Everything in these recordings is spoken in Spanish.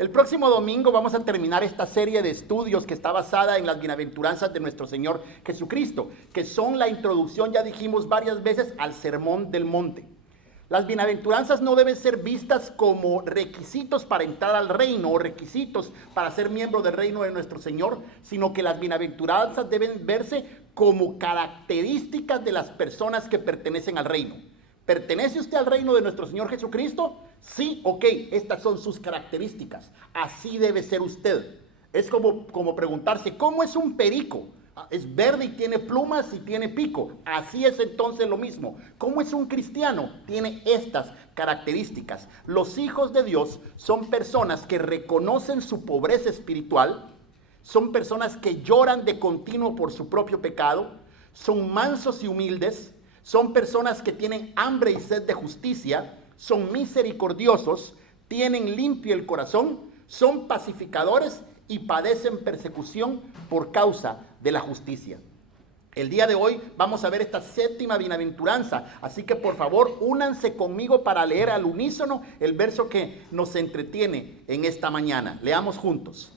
El próximo domingo vamos a terminar esta serie de estudios que está basada en las bienaventuranzas de nuestro Señor Jesucristo, que son la introducción, ya dijimos varias veces, al Sermón del Monte. Las bienaventuranzas no deben ser vistas como requisitos para entrar al reino o requisitos para ser miembro del reino de nuestro Señor, sino que las bienaventuranzas deben verse como características de las personas que pertenecen al reino. ¿Pertenece usted al reino de nuestro Señor Jesucristo? Sí, ok, estas son sus características. Así debe ser usted. Es como preguntarse, ¿cómo es un perico? Es verde y tiene plumas y tiene pico. Así es entonces lo mismo. ¿Cómo es un cristiano? Tiene estas características. Los hijos de Dios son personas que reconocen su pobreza espiritual, son personas que lloran de continuo por su propio pecado, son mansos y humildes, son personas que tienen hambre y sed de justicia, son misericordiosos, tienen limpio el corazón, son pacificadores y padecen persecución por causa de la justicia. El día de hoy vamos a ver esta séptima bienaventuranza, así que por favor únanse conmigo para leer al unísono el verso que nos entretiene en esta mañana. Leamos juntos.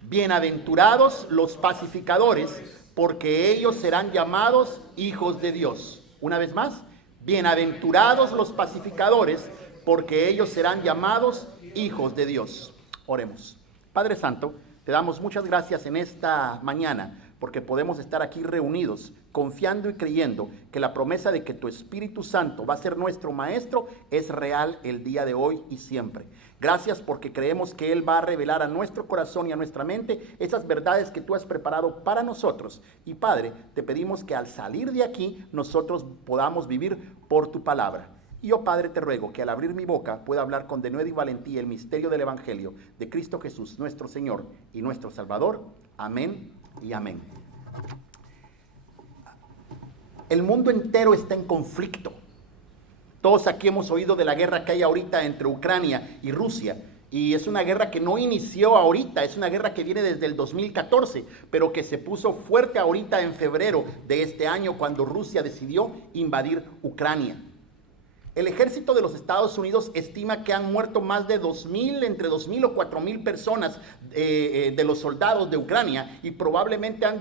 Bienaventurados los pacificadores, porque ellos serán llamados hijos de Dios. Una vez más, bienaventurados los pacificadores, porque ellos serán llamados hijos de Dios. Oremos. Padre Santo, te damos muchas gracias en esta mañana, porque podemos estar aquí reunidos, confiando y creyendo que la promesa de que tu Espíritu Santo va a ser nuestro Maestro es real el día de hoy y siempre. Gracias porque creemos que Él va a revelar a nuestro corazón y a nuestra mente esas verdades que tú has preparado para nosotros. Y Padre, te pedimos que al salir de aquí nosotros podamos vivir por tu palabra. Y yo, Padre, te ruego que al abrir mi boca pueda hablar con denuedo y valentía el misterio del Evangelio de Cristo Jesús, nuestro Señor y nuestro Salvador. Amén y amén. El mundo entero está en conflicto. Todos aquí hemos oído de la guerra que hay ahorita entre Ucrania y Rusia. Y es una guerra que no inició ahorita, es una guerra que viene desde el 2014, pero que se puso fuerte ahorita en febrero de este año cuando Rusia decidió invadir Ucrania. El ejército de los Estados Unidos estima que han muerto más de 2,000, entre 2,000 o 4,000 personas de los soldados de Ucrania, y probablemente han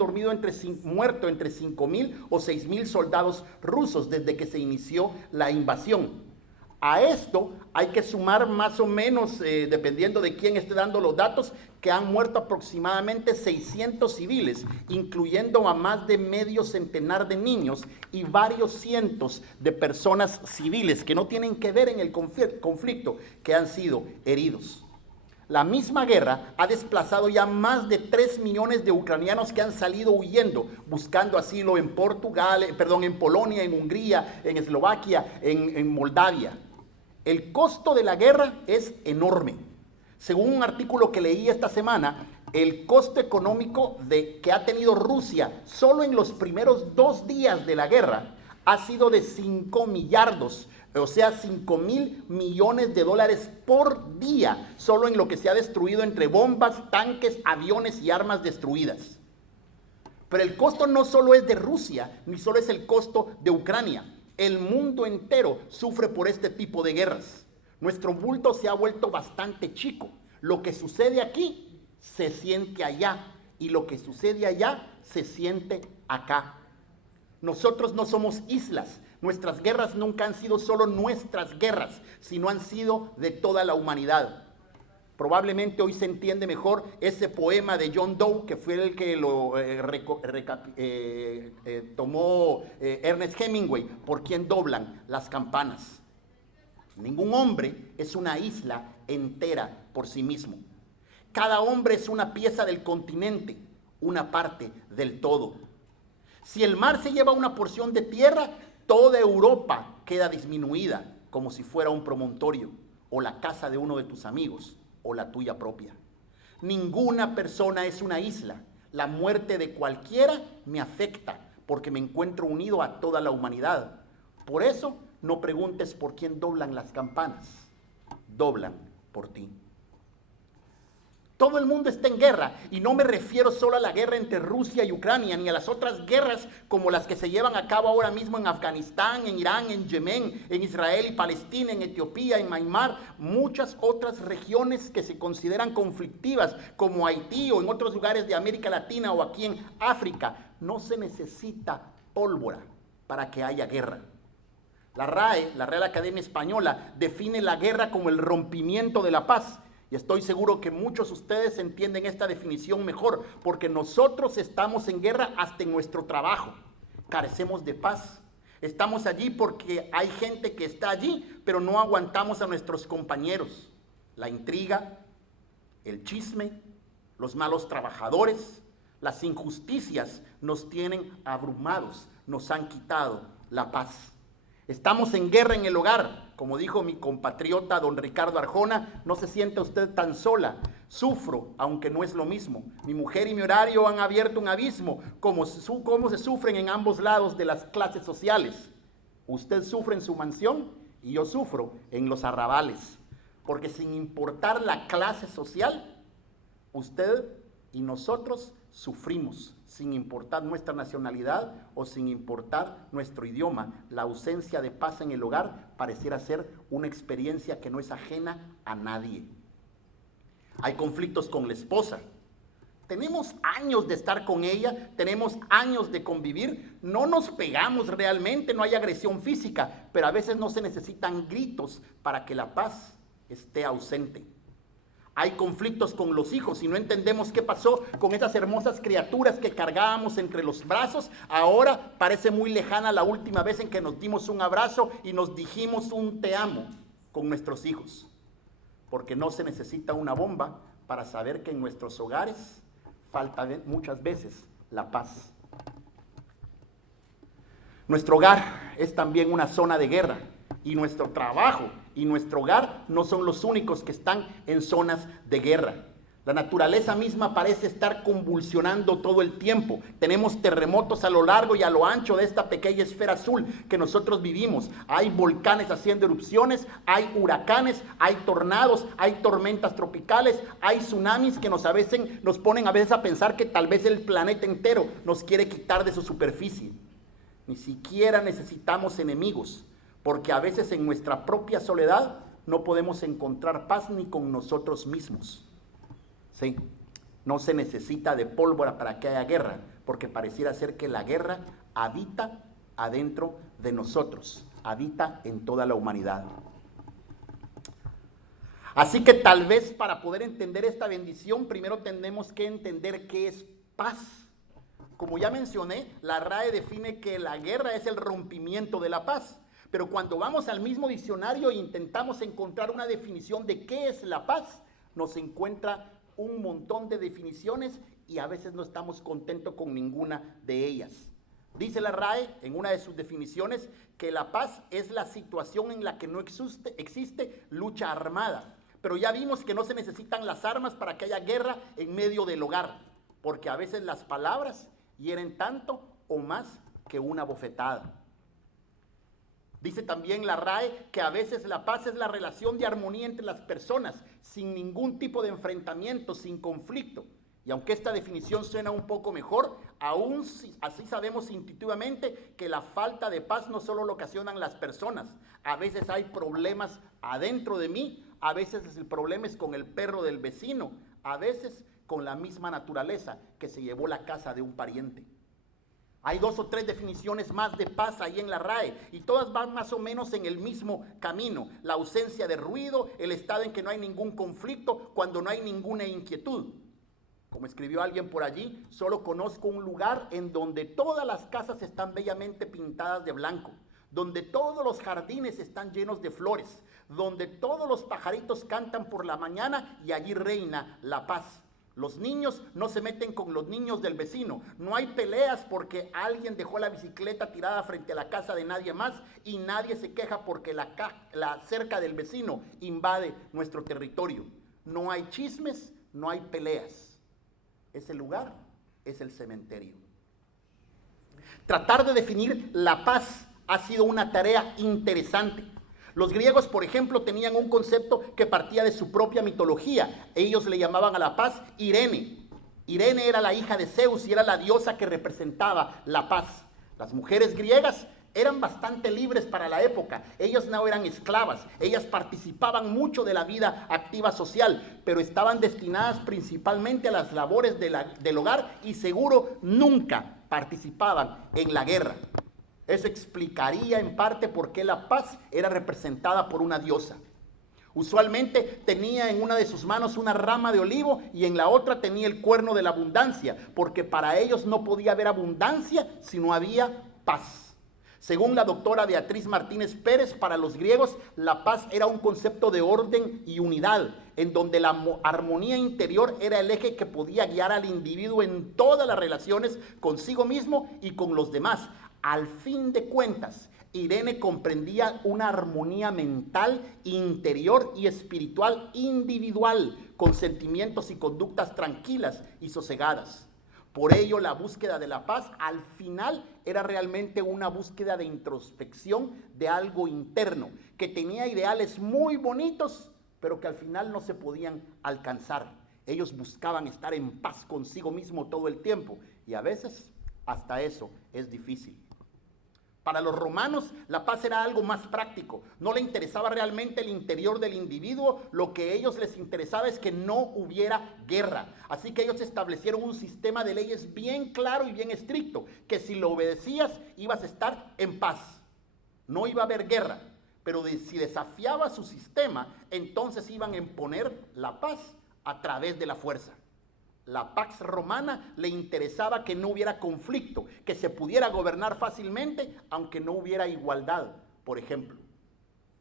muerto entre 5,000 o 6,000 soldados rusos desde que se inició la invasión. A esto hay que sumar más o menos, dependiendo de quién esté dando los datos, que han muerto aproximadamente 600 civiles, incluyendo a más de medio centenar de niños y varios cientos de personas civiles que no tienen que ver en el conflicto, que han sido heridos. La misma guerra ha desplazado ya más de 3 millones de ucranianos que han salido huyendo, buscando asilo en en Polonia, en Hungría, en Eslovaquia, en Moldavia. El costo de la guerra es enorme. Según un artículo que leí esta semana, el costo económico que ha tenido Rusia solo en los primeros 2 días de la guerra ha sido de 5 millardos, o sea, 5,000 millones de dólares por día, solo en lo que se ha destruido entre bombas, tanques, aviones y armas destruidas. Pero el costo no solo es de Rusia, ni solo es el costo de Ucrania. El mundo entero sufre por este tipo de guerras. Nuestro bulto se ha vuelto bastante chico. Lo que sucede aquí se siente allá, y lo que sucede allá se siente acá. Nosotros no somos islas. Nuestras guerras nunca han sido solo nuestras guerras, sino han sido de toda la humanidad. Probablemente hoy se entiende mejor ese poema de John Doe, que fue el que lo tomó Ernest Hemingway, por quien doblan las campanas. Ningún hombre es una isla entera por sí mismo. Cada hombre es una pieza del continente, una parte del todo. Si el mar se lleva una porción de tierra, toda Europa queda disminuida, como si fuera un promontorio, o la casa de uno de tus amigos, o la tuya propia. Ninguna persona es una isla. La muerte de cualquiera me afecta, porque me encuentro unido a toda la humanidad. Por eso, no preguntes por quién doblan las campanas. Doblan por ti. Todo el mundo está en guerra, y no me refiero solo a la guerra entre Rusia y Ucrania, ni a las otras guerras como las que se llevan a cabo ahora mismo en Afganistán, en Irán, en Yemen, en Israel y Palestina, en Etiopía, en Myanmar, muchas otras regiones que se consideran conflictivas, como Haití o en otros lugares de América Latina o aquí en África. No se necesita pólvora para que haya guerra. La RAE, la Real Academia Española, define la guerra como el rompimiento de la paz. Y estoy seguro que muchos de ustedes entienden esta definición mejor, porque nosotros estamos en guerra hasta en nuestro trabajo. Carecemos de paz. Estamos allí porque hay gente que está allí, pero no aguantamos a nuestros compañeros. La intriga, el chisme, los malos trabajadores, las injusticias nos tienen abrumados, nos han quitado la paz. Estamos en guerra en el hogar. Como dijo mi compatriota don Ricardo Arjona, no se sienta usted tan sola. Sufro, aunque no es lo mismo. Mi mujer y mi horario han abierto un abismo, como se sufren en ambos lados de las clases sociales. Usted sufre en su mansión y yo sufro en los arrabales. Porque sin importar la clase social, usted y nosotros sufrimos, sin importar nuestra nacionalidad o sin importar nuestro idioma. La ausencia de paz en el hogar pareciera ser una experiencia que no es ajena a nadie. Hay conflictos con la esposa. Tenemos años de estar con ella, tenemos años de convivir, no nos pegamos realmente, no hay agresión física, pero a veces no se necesitan gritos para que la paz esté ausente. Hay conflictos con los hijos y no entendemos qué pasó con esas hermosas criaturas que cargábamos entre los brazos. Ahora parece muy lejana la última vez en que nos dimos un abrazo y nos dijimos un te amo con nuestros hijos. Porque no se necesita una bomba para saber que en nuestros hogares falta muchas veces la paz. Nuestro hogar es también una zona de guerra y nuestro trabajo y nuestro hogar no son los únicos que están en zonas de guerra. La naturaleza misma parece estar convulsionando todo el tiempo. Tenemos terremotos a lo largo y a lo ancho de esta pequeña esfera azul que nosotros vivimos. Hay volcanes haciendo erupciones, hay huracanes, hay tornados, hay tormentas tropicales, hay tsunamis que nos ponen a veces a pensar que tal vez el planeta entero nos quiere quitar de su superficie. Ni siquiera necesitamos enemigos, porque a veces en nuestra propia soledad no podemos encontrar paz ni con nosotros mismos. Sí, no se necesita de pólvora para que haya guerra, porque pareciera ser que la guerra habita adentro de nosotros, habita en toda la humanidad. Así que tal vez para poder entender esta bendición, primero tenemos que entender qué es paz. Como ya mencioné, la RAE define que la guerra es el rompimiento de la paz. Pero cuando vamos al mismo diccionario e intentamos encontrar una definición de qué es la paz, nos encuentra un montón de definiciones y a veces no estamos contentos con ninguna de ellas. Dice la RAE en una de sus definiciones que la paz es la situación en la que no existe lucha armada. Pero ya vimos que no se necesitan las armas para que haya guerra en medio del hogar, porque a veces las palabras hieren tanto o más que una bofetada. Dice también la RAE que a veces la paz es la relación de armonía entre las personas, sin ningún tipo de enfrentamiento, sin conflicto. Y aunque esta definición suena un poco mejor, aún así sabemos intuitivamente que la falta de paz no solo lo ocasionan las personas. A veces hay problemas adentro de mí, a veces el problema es con el perro del vecino, a veces con la misma naturaleza que se llevó la casa de un pariente. Hay 2 o 3 definiciones más de paz ahí en la RAE y todas van más o menos en el mismo camino. La ausencia de ruido, el estado en que no hay ningún conflicto, cuando no hay ninguna inquietud. Como escribió alguien por allí, solo conozco un lugar en donde todas las casas están bellamente pintadas de blanco, donde todos los jardines están llenos de flores, donde todos los pajaritos cantan por la mañana y allí reina la paz. Los niños no se meten con los niños del vecino. No hay peleas porque alguien dejó la bicicleta tirada frente a la casa de nadie más y nadie se queja porque la cerca del vecino invade nuestro territorio. No hay chismes, no hay peleas. Ese lugar es el cementerio. Tratar de definir la paz ha sido una tarea interesante. Los griegos, por ejemplo, tenían un concepto que partía de su propia mitología. Ellos le llamaban a la paz Irene. Irene era la hija de Zeus y era la diosa que representaba la paz. Las mujeres griegas eran bastante libres para la época. Ellas no eran esclavas. Ellas participaban mucho de la vida activa social, pero estaban destinadas principalmente a las labores del hogar y seguro nunca participaban en la guerra. Eso explicaría en parte por qué la paz era representada por una diosa. Usualmente tenía en una de sus manos una rama de olivo y en la otra tenía el cuerno de la abundancia, porque para ellos no podía haber abundancia si no había paz. Según la doctora Beatriz Martínez Pérez, para los griegos la paz era un concepto de orden y unidad, en donde la armonía interior era el eje que podía guiar al individuo en todas las relaciones consigo mismo y con los demás. Al fin de cuentas, Irene comprendía una armonía mental, interior y espiritual individual, con sentimientos y conductas tranquilas y sosegadas. Por ello, la búsqueda de la paz al final era realmente una búsqueda de introspección de algo interno, que tenía ideales muy bonitos, pero que al final no se podían alcanzar. Ellos buscaban estar en paz consigo mismo todo el tiempo, y a veces hasta eso es difícil. Para los romanos, la paz era algo más práctico. No le interesaba realmente el interior del individuo. Lo que a ellos les interesaba es que no hubiera guerra. Así que ellos establecieron un sistema de leyes bien claro y bien estricto, que si lo obedecías, ibas a estar en paz. No iba a haber guerra. Pero si desafiabas su sistema, entonces iban a imponer la paz a través de la fuerza. La Pax Romana le interesaba que no hubiera conflicto, que se pudiera gobernar fácilmente, aunque no hubiera igualdad. Por ejemplo,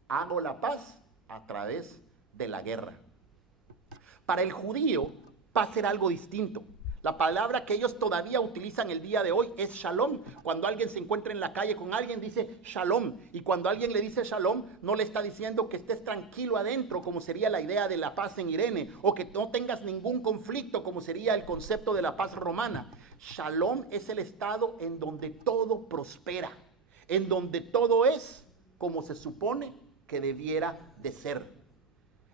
hago la paz a través de la guerra. Para el judío, paz era algo distinto. La palabra que ellos todavía utilizan el día de hoy es shalom. Cuando alguien se encuentra en la calle con alguien, dice shalom. Y cuando alguien le dice shalom, no le está diciendo que estés tranquilo adentro, como sería la idea de la paz en Irene, o que no tengas ningún conflicto, como sería el concepto de la paz romana. Shalom es el estado en donde todo prospera, en donde todo es como se supone que debiera de ser.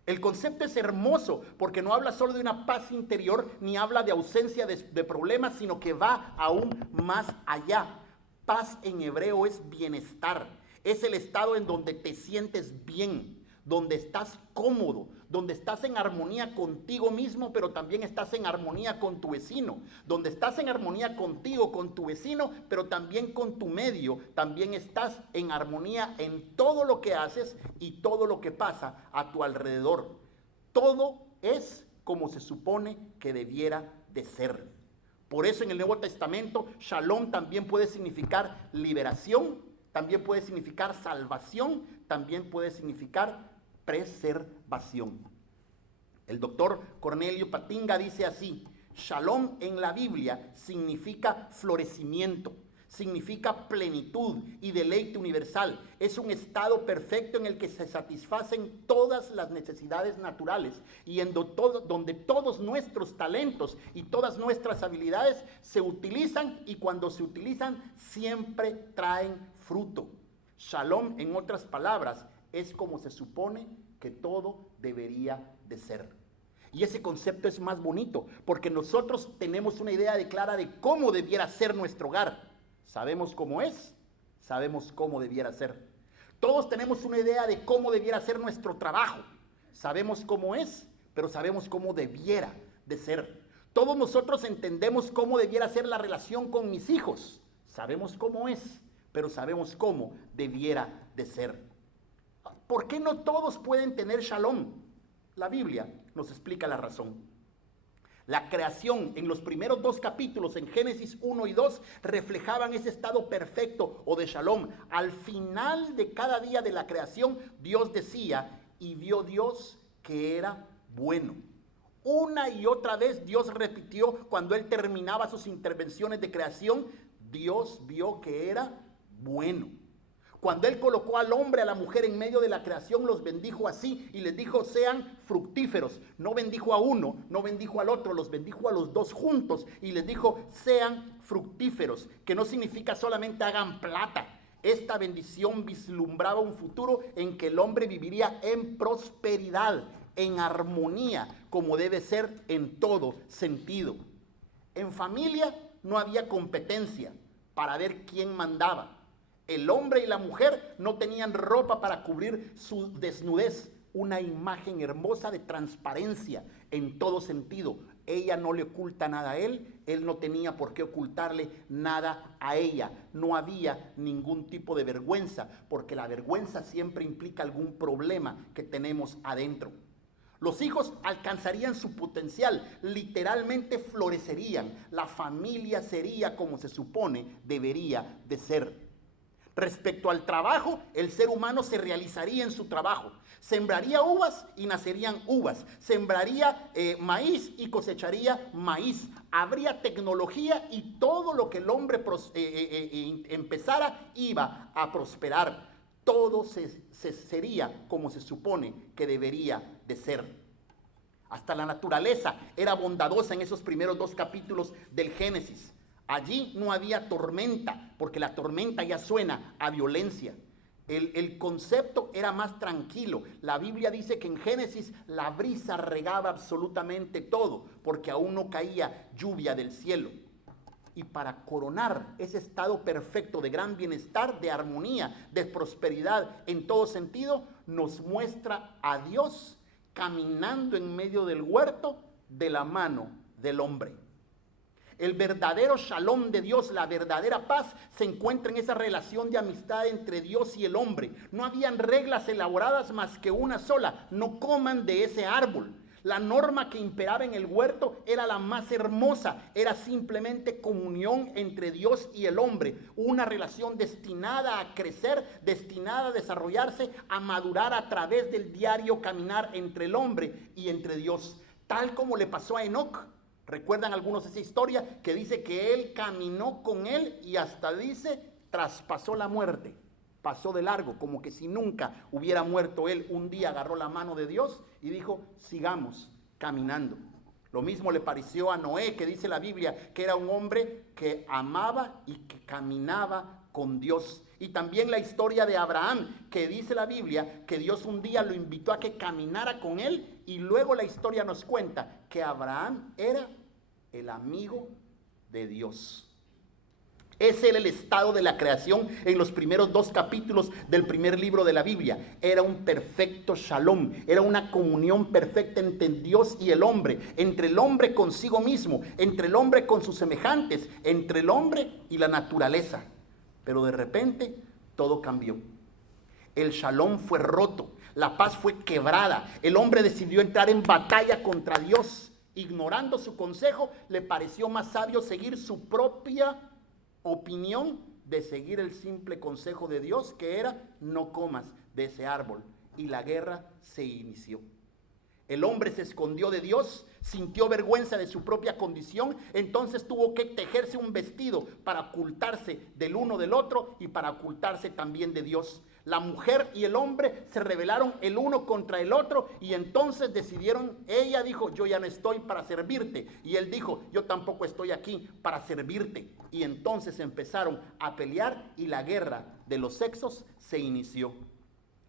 El concepto es hermoso porque no habla solo de una paz interior ni habla de ausencia de problemas, sino que va aún más allá. Paz en hebreo es bienestar, es el estado en donde te sientes bien, donde estás cómodo, donde estás en armonía contigo mismo, pero también estás en armonía con tu vecino, donde estás en armonía contigo, con tu vecino, pero también con tu medio, también estás en armonía en todo lo que haces y todo lo que pasa a tu alrededor. Todo es como se supone que debiera de ser. Por eso en el Nuevo Testamento, shalom también puede significar liberación, también puede significar salvación, también puede significar preservación. El doctor Cornelio Patinga dice así: shalom en la Biblia significa florecimiento, significa plenitud y deleite universal. Es un estado perfecto en el que se satisfacen todas las necesidades naturales y donde todos nuestros talentos y todas nuestras habilidades se utilizan, y cuando se utilizan siempre traen fruto. Shalom, en otras palabras, es como se supone que todo debería de ser. Y ese concepto es más bonito porque nosotros tenemos una idea clara de cómo debiera ser nuestro hogar. Sabemos cómo es, sabemos cómo debiera ser. Todos tenemos una idea de cómo debiera ser nuestro trabajo. Sabemos cómo es, pero sabemos cómo debiera de ser. Todos nosotros entendemos cómo debiera ser la relación con mis hijos. Sabemos cómo es, pero sabemos cómo debiera de ser. ¿Por qué no todos pueden tener shalom? La Biblia nos explica la razón. La creación en los primeros 2 capítulos, en Génesis 1 y 2, reflejaban ese estado perfecto o de shalom. Al final de cada día de la creación, Dios decía, y vio Dios que era bueno. Una y otra vez Dios repitió cuando Él terminaba sus intervenciones de creación, Dios vio que era bueno. Cuando Él colocó al hombre, a la mujer en medio de la creación, los bendijo así y les dijo, sean fructíferos. No bendijo a uno, no bendijo al otro, los bendijo a los dos juntos y les dijo, sean fructíferos, que no significa solamente hagan plata. Esta bendición vislumbraba un futuro en que el hombre viviría en prosperidad, en armonía, como debe ser en todo sentido. En familia no había competencia para ver quién mandaba. El hombre y la mujer no tenían ropa para cubrir su desnudez, una imagen hermosa de transparencia en todo sentido. Ella no le oculta nada a él no tenía por qué ocultarle nada a ella. No había ningún tipo de vergüenza, porque la vergüenza siempre implica algún problema que tenemos adentro. Los hijos alcanzarían su potencial, literalmente florecerían. La familia sería como se supone debería de ser. Respecto al trabajo, el ser humano se realizaría en su trabajo. Sembraría uvas y nacerían uvas. Sembraría maíz y cosecharía maíz. Habría tecnología y todo lo que el hombre empezara iba a prosperar. Todo sería como se supone que debería de ser. Hasta la naturaleza era bondadosa en esos primeros 2 capítulos del Génesis. Allí no había tormenta, porque la tormenta ya suena a violencia. El concepto era más tranquilo. La Biblia dice que en Génesis la brisa regaba absolutamente todo, porque aún no caía lluvia del cielo. Y para coronar ese estado perfecto de gran bienestar, de armonía, de prosperidad en todo sentido, nos muestra a Dios caminando en medio del huerto de la mano del hombre. El verdadero shalom de Dios, la verdadera paz, se encuentra en esa relación de amistad entre Dios y el hombre. No habían reglas elaboradas más que una sola: no coman de ese árbol. La norma que imperaba en el huerto era la más hermosa, era simplemente comunión entre Dios y el hombre, una relación destinada a crecer, destinada a desarrollarse, a madurar a través del diario caminar entre el hombre y entre Dios, tal como le pasó a Enoc. ¿Recuerdan algunos esa historia que dice que él caminó con él y hasta dice traspasó la muerte? Pasó de largo, como que si nunca hubiera muerto él. Un día agarró la mano de Dios y dijo: sigamos caminando. Lo mismo le pareció a Noé, que dice la Biblia que era un hombre que amaba y que caminaba con Dios. Y también la historia de Abraham, que dice la Biblia que Dios un día lo invitó a que caminara con él, y luego la historia nos cuenta que Abraham era el amigo de Dios. Ese era el estado de la creación en los primeros 2 capítulos del primer libro de la Biblia. Era un perfecto shalom, era una comunión perfecta entre Dios y el hombre, entre el hombre consigo mismo, entre el hombre con sus semejantes, entre el hombre y la naturaleza. Pero de repente todo cambió. El shalom fue roto, la paz fue quebrada. El hombre decidió entrar en batalla contra Dios. Ignorando su consejo, le pareció más sabio seguir su propia opinión de seguir el simple consejo de Dios, que era: no comas de ese árbol. Y la guerra se inició. El hombre se escondió de Dios, sintió vergüenza de su propia condición, entonces tuvo que tejerse un vestido para ocultarse del uno del otro y para ocultarse también de Dios. La mujer y el hombre se rebelaron el uno contra el otro y entonces decidieron. Ella dijo: yo ya no estoy para servirte, y él dijo: yo tampoco estoy aquí para servirte. Y entonces empezaron a pelear y la guerra de los sexos se inició.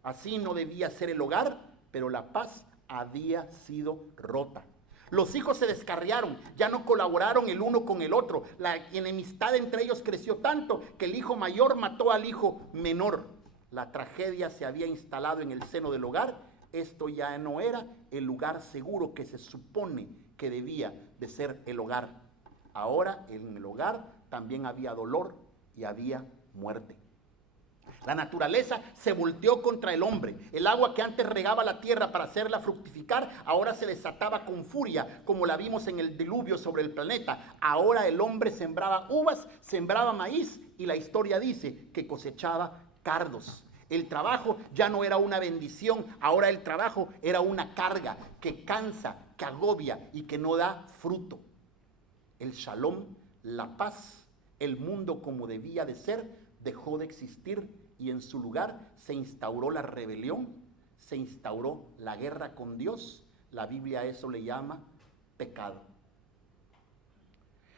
Así no debía ser el hogar, pero la paz había sido rota. Los hijos se descarriaron, ya no colaboraron el uno con el otro. La enemistad entre ellos creció tanto que el hijo mayor mató al hijo menor. La tragedia se había instalado en el seno del hogar. Esto ya no era el lugar seguro que se supone que debía de ser el hogar. Ahora en el hogar también había dolor y había muerte. La naturaleza se volteó contra el hombre. El agua que antes regaba la tierra para hacerla fructificar, ahora se desataba con furia, como la vimos en el diluvio sobre el planeta. Ahora el hombre sembraba uvas, sembraba maíz, y la historia dice que cosechaba cardos. El trabajo ya no era una bendición, ahora el trabajo era una carga que cansa, que agobia y que no da fruto. El shalom, la paz, el mundo como debía de ser, dejó de existir, y en su lugar se instauró la rebelión, se instauró la guerra con Dios. La Biblia a eso le llama pecado.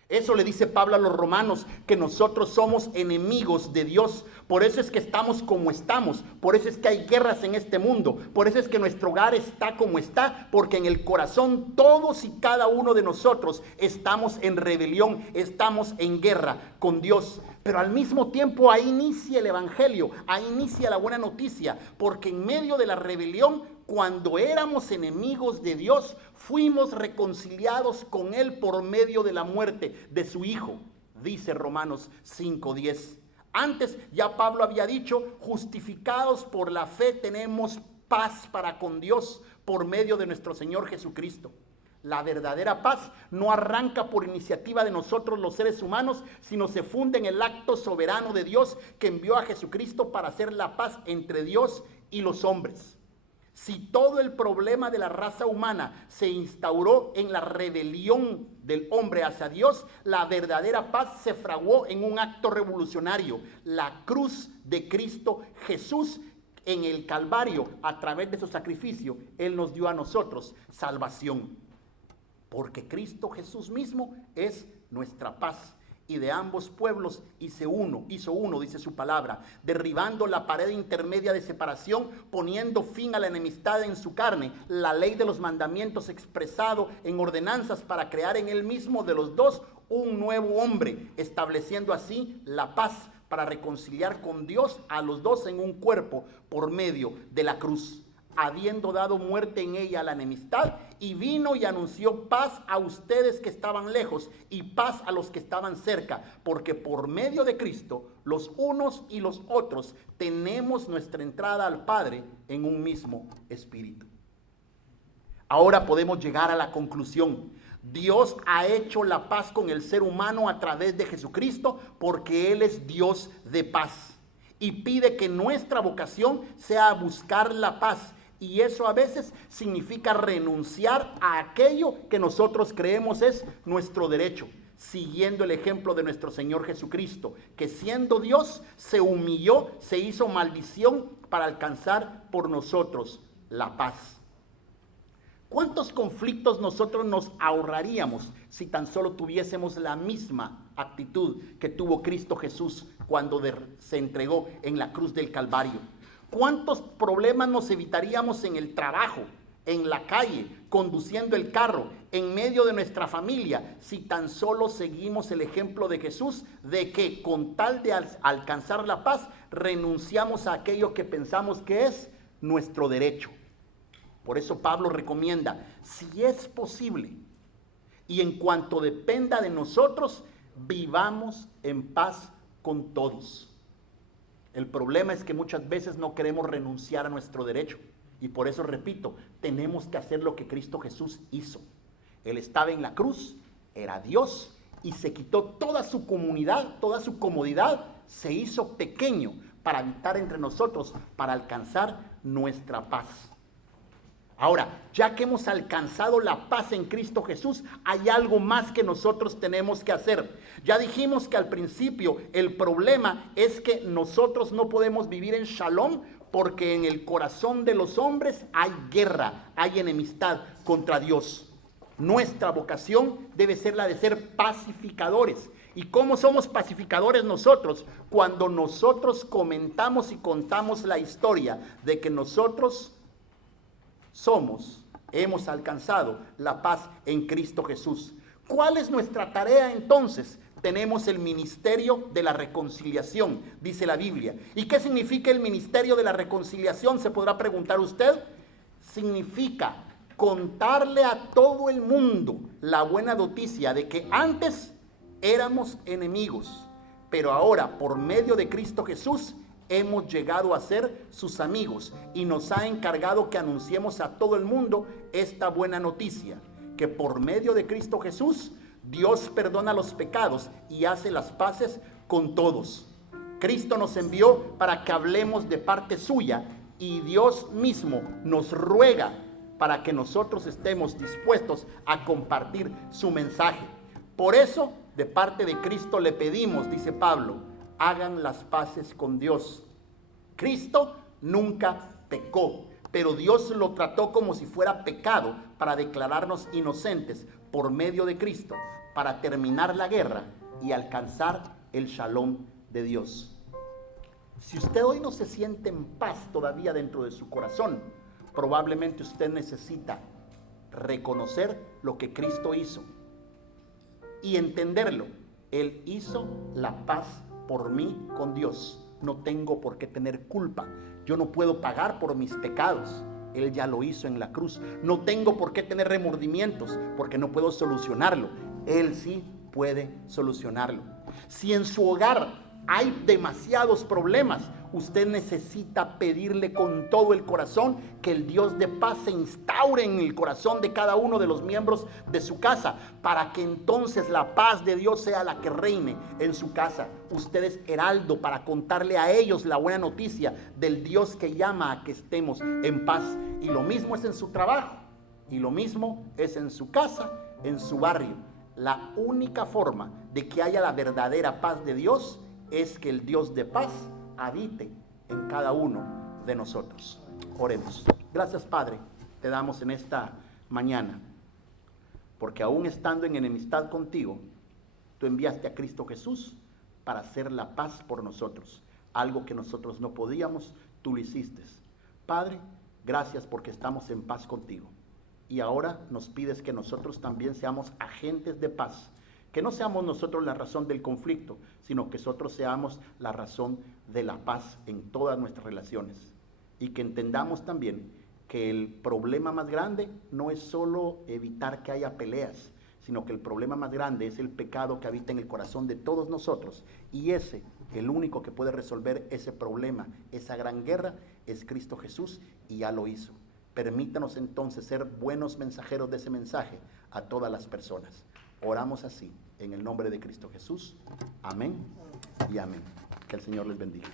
Eso le dice Pablo a los romanos, que nosotros somos enemigos de Dios. Por eso es que estamos como estamos. Por eso es que hay guerras en este mundo. Por eso es que nuestro hogar está como está. Porque en el corazón todos y cada uno de nosotros estamos en rebelión, estamos en guerra con Dios. Pero al mismo tiempo ahí inicia el evangelio, ahí inicia la buena noticia. Porque en medio de la rebelión, cuando éramos enemigos de Dios, fuimos reconciliados con Él por medio de la muerte de su Hijo, dice Romanos 5:10. Antes ya Pablo había dicho, justificados por la fe tenemos paz para con Dios por medio de nuestro Señor Jesucristo. La verdadera paz no arranca por iniciativa de nosotros los seres humanos, sino se funde en el acto soberano de Dios que envió a Jesucristo para hacer la paz entre Dios y los hombres. Si todo el problema de la raza humana se instauró en la rebelión del hombre hacia Dios, la verdadera paz se fraguó en un acto revolucionario, la cruz de Cristo Jesús en el Calvario. A través de su sacrificio, Él nos dio a nosotros salvación. Porque Cristo Jesús mismo es nuestra paz. Y de ambos pueblos hizo uno, dice su palabra, derribando la pared intermedia de separación, poniendo fin a la enemistad en su carne, la ley de los mandamientos expresado en ordenanzas para crear en él mismo de los dos un nuevo hombre, estableciendo así la paz para reconciliar con Dios a los dos en un cuerpo por medio de la cruz, habiendo dado muerte en ella a la enemistad, y vino y anunció paz a ustedes que estaban lejos y paz a los que estaban cerca, porque por medio de Cristo los unos y los otros tenemos nuestra entrada al Padre en un mismo espíritu. Ahora podemos llegar a la conclusión. Dios ha hecho la paz con el ser humano a través de Jesucristo, porque Él es Dios de paz y pide que nuestra vocación sea buscar la paz. Y eso a veces significa renunciar a aquello que nosotros creemos es nuestro derecho, siguiendo el ejemplo de nuestro Señor Jesucristo, que siendo Dios se humilló, se hizo maldición para alcanzar por nosotros la paz. ¿Cuántos conflictos nosotros nos ahorraríamos si tan solo tuviésemos la misma actitud que tuvo Cristo Jesús cuando se entregó en la cruz del Calvario? ¿Cuántos problemas nos evitaríamos en el trabajo, en la calle, conduciendo el carro, en medio de nuestra familia, si tan solo seguimos el ejemplo de Jesús, de que con tal de alcanzar la paz, renunciamos a aquello que pensamos que es nuestro derecho? Por eso Pablo recomienda, si es posible, y en cuanto dependa de nosotros, vivamos en paz con todos. El problema es que muchas veces no queremos renunciar a nuestro derecho. Y por eso, repito, tenemos que hacer lo que Cristo Jesús hizo. Él estaba en la cruz, era Dios, y se quitó toda su comunidad, toda su comodidad, se hizo pequeño para habitar entre nosotros, para alcanzar nuestra paz. Ahora, ya que hemos alcanzado la paz en Cristo Jesús, hay algo más que nosotros tenemos que hacer. Ya dijimos que al principio el problema es que nosotros no podemos vivir en shalom porque en el corazón de los hombres hay guerra, hay enemistad contra Dios. Nuestra vocación debe ser la de ser pacificadores. ¿Y cómo somos pacificadores nosotros? Cuando nosotros comentamos y contamos la historia de que nosotros hemos alcanzado la paz en Cristo Jesús. ¿Cuál es nuestra tarea entonces? Tenemos el ministerio de la reconciliación, dice la Biblia. ¿Y qué significa el ministerio de la reconciliación? Se podrá preguntar usted. Significa contarle a todo el mundo la buena noticia de que antes éramos enemigos, pero ahora por medio de Cristo Jesús hemos llegado a ser sus amigos, y nos ha encargado que anunciemos a todo el mundo esta buena noticia, que por medio de Cristo Jesús Dios perdona los pecados y hace las paces con todos. Cristo nos envió para que hablemos de parte suya, y Dios mismo nos ruega para que nosotros estemos dispuestos a compartir su mensaje. Por eso, de parte de Cristo le pedimos, dice Pablo, hagan las paces con Dios. Cristo nunca pecó, pero Dios lo trató como si fuera pecado para declararnos inocentes por medio de Cristo para terminar la guerra y alcanzar el shalom de Dios. Si usted hoy no se siente en paz todavía dentro de su corazón, probablemente usted necesita reconocer lo que Cristo hizo y entenderlo. Él hizo la paz por mí con Dios. No tengo por qué tener culpa. Yo no puedo pagar por mis pecados. Él ya lo hizo en la cruz. No tengo por qué tener remordimientos porque no puedo solucionarlo. Él sí puede solucionarlo. Si en su hogar hay demasiados problemas, usted necesita pedirle con todo el corazón que el Dios de paz se instaure en el corazón de cada uno de los miembros de su casa, para que entonces la paz de Dios sea la que reine en su casa. Usted es heraldo para contarle a ellos la buena noticia del Dios que llama a que estemos en paz. Y lo mismo es en su trabajo, y lo mismo es en su casa, en su barrio. La única forma de que haya la verdadera paz de Dios es que el Dios de paz habite en cada uno de nosotros. Oremos. Gracias, Padre, te damos en esta mañana, porque aún estando en enemistad contigo, tú enviaste a Cristo Jesús para hacer la paz por nosotros. Algo que nosotros no podíamos, tú lo hiciste. Padre, gracias porque estamos en paz contigo. Y ahora nos pides que nosotros también seamos agentes de paz. Que no seamos nosotros la razón del conflicto, sino que nosotros seamos la razón de la paz en todas nuestras relaciones. Y que entendamos también que el problema más grande no es solo evitar que haya peleas, sino que el problema más grande es el pecado que habita en el corazón de todos nosotros. Y el único que puede resolver ese problema, esa gran guerra, es Cristo Jesús, y ya lo hizo. Permítanos entonces ser buenos mensajeros de ese mensaje a todas las personas. Oramos así, en el nombre de Cristo Jesús. Amén y amén. Que el Señor les bendiga.